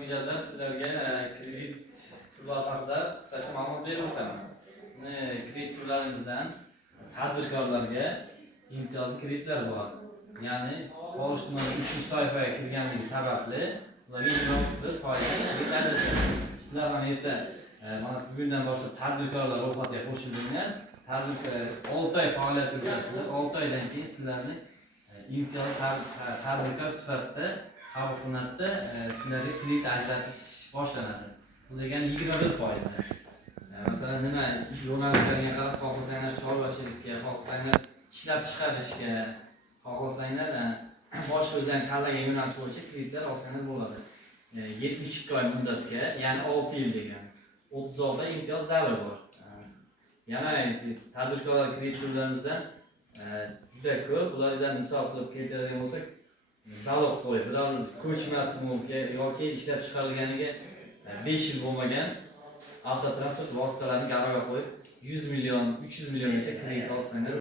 mijozlar sizlarga kredit turlari haqida qisqacha ma'lumot berib o'taman. Kredit turlarimizdan tadbirkorlarga imtiyozli kreditlar bo'ladi. Ya'ni xorijdan tuman 3-toifaga kirganligi sababli ularga imtiyozli foizli kredit ajratiladi. Sizlar ham erta mana bugundan boshlab tadbirkorlar ro'yxatiga qo'shilganlar. Tadbirkor 6 oy faoliyat yuritasizlar. 6 oydan keyin sizlarni imtiyozli tadbirkor sifatida qabul qilinadi. Sizlarga kredit ajratish boshlanadi. Bu degani 21%. Masalan, nima yo'nalishlarga qarab xohlasanglar chorvachilikka, xohlasanglar ishlab chiqarishga, xohlasanglar boshqa o'zlarining tanlagan yo'nalish bo'yicha kreditlar olsangiz bo'ladi. 72 oy muddatga, ya'ni 6 yil degan. 36 oy imtiyoz davri bor. Yana tadbirkorlar kredit turlarimizdan juda ko'p. Ulardan misol qilib keltiradigan bo'lsak, zalog qo'yib, biror ko'chmas mulk yoki ishlab chiqarilganiga 5 yil bo'lmagan avtotransport vositalarini garovga qo'yib 100 million, 300 milliongacha kredit olsangiz